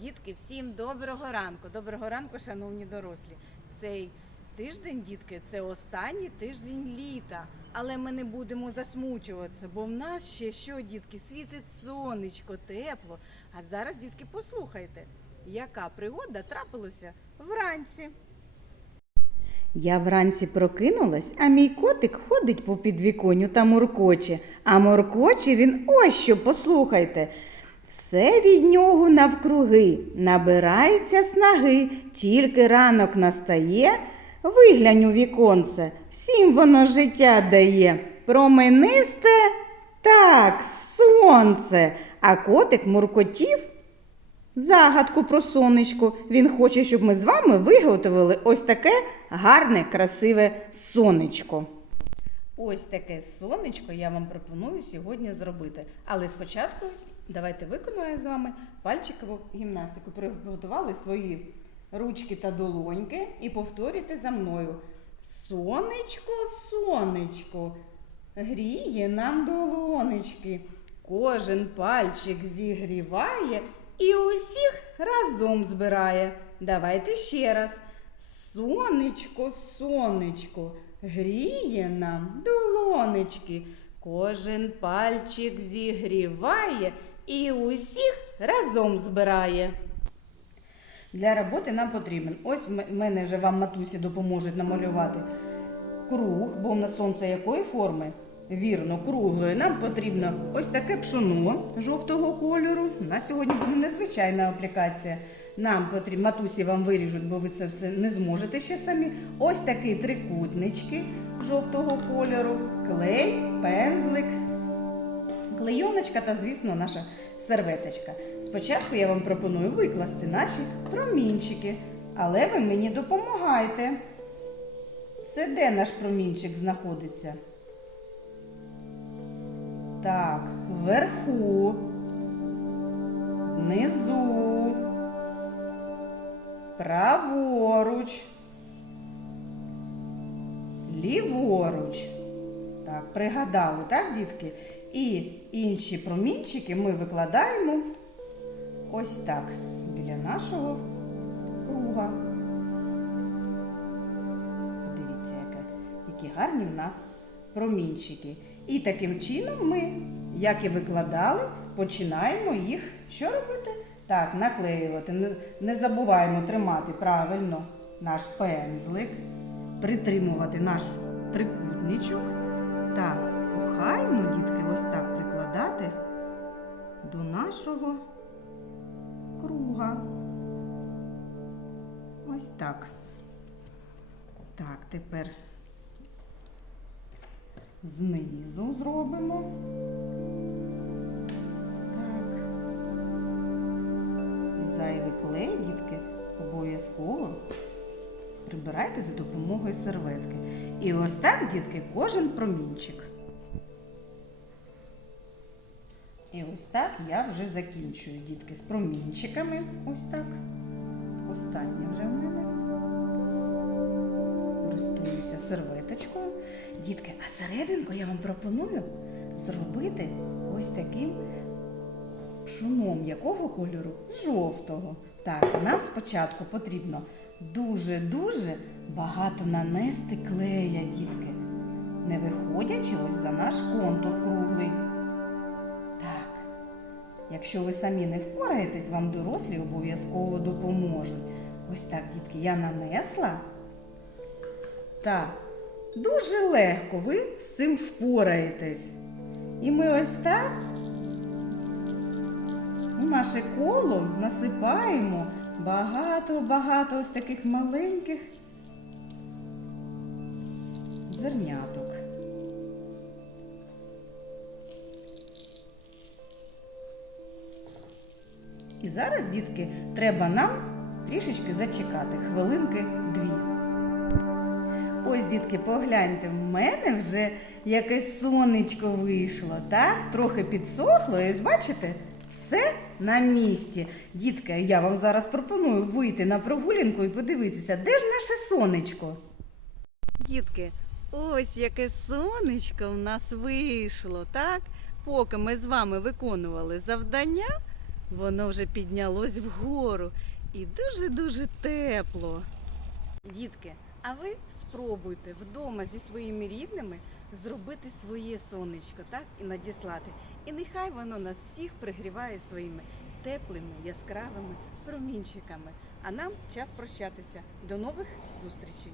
Дітки, всім доброго ранку. Доброго ранку, шановні дорослі. Цей тиждень, дітки, це останній тиждень літа. Але ми не будемо засмучуватися, бо в нас ще що, дітки, світить сонечко, тепло. А зараз, дітки, послухайте, яка пригода трапилася вранці. Я вранці прокинулась, а мій котик ходить по підвіконню та муркоче. А муркоче він ось що, послухайте. Все від нього навкруги, набирається снаги, тільки ранок настає, виглянь у віконце, всім воно життя дає. Променисте так, сонце. А котик муркотів загадку про сонечко. Він хоче, щоб ми з вами виготовили ось таке гарне, красиве сонечко. Ось таке сонечко я вам пропоную сьогодні зробити. Але спочатку давайте виконаємо з вами пальчикову гімнастику. Приготували свої ручки та долоньки і повторюйте за мною. Сонечко, сонечко, гріє нам долонечки. Кожен пальчик зігріває і усіх разом збирає. Давайте ще раз. Сонечко, сонечко, гріє нам долонечки. Кожен пальчик зігріває і усіх разом збирає. Для роботи нам потрібен. Ось в мене вже вам матусі допоможуть намалювати круг, бо в нас сонце якої форми? Вірно, круглої. Нам потрібно ось таке пшоно жовтого кольору. У нас сьогодні буде незвичайна аплікація. Нам потрібно, матусі вам виріжуть, бо ви це все не зможете ще самі. Ось такі трикутнички жовтого кольору, клей, пензлик, клейоночка та, звісно, наша серветочка. Спочатку я вам пропоную викласти наші промінчики, але ви мені допомагайте. Це де наш промінчик знаходиться? Так, вверху, внизу, праворуч, ліворуч. Так, пригадали, так, дітки? І інші промінчики ми викладаємо ось так біля нашого круга. Подивіться, яке, які гарні в нас промінчики. І таким чином ми, як і викладали, починаємо їх що робити? Так, наклеювати. Не, забуваємо тримати правильно наш пензлик, притримувати наш трикутничок та охайно, дітки, ось так прикладати до нашого круга. Ось так. Так, тепер знизу зробимо. Так. І зайвий клей, дітки, обов'язково прибирайте за допомогою серветки. І ось так, дітки, кожен промінчик. І ось так я вже закінчую, дітки, з промінчиками. Ось так. Останнє вже в мене користуюся серветочкою. Дітки, а серединку я вам пропоную зробити ось таким пшоном якого кольору? Жовтого. Так, нам спочатку потрібно дуже-дуже багато нанести клея, дітки, не виходячи ось за наш контур круглий. Так, якщо ви самі не впораєтесь, вам дорослі обов'язково допоможуть. Ось так, дітки, я нанесла. Так, дуже легко ви з цим впораєтесь. І ми ось так у наше коло насипаємо багато-багато ось таких маленьких зерняток. І зараз, дітки, треба нам трішечки зачекати, хвилинки дві. Ось, дітки, погляньте, в мене вже якесь сонечко вийшло, так? Трохи підсохло, і ось бачите, все на місці. Дітки, я вам зараз пропоную вийти на прогулянку і подивитися, де ж наше сонечко. Дітки, ось яке сонечко в нас вийшло, так? поки ми з вами виконували завдання, воно вже піднялось вгору і дуже-дуже тепло. Дітки, а ви спробуйте вдома зі своїми рідними зробити своє сонечко, так, і надіслати. І нехай воно нас всіх пригріває своїми теплими, яскравими промінчиками. А нам час прощатися. До нових зустрічей!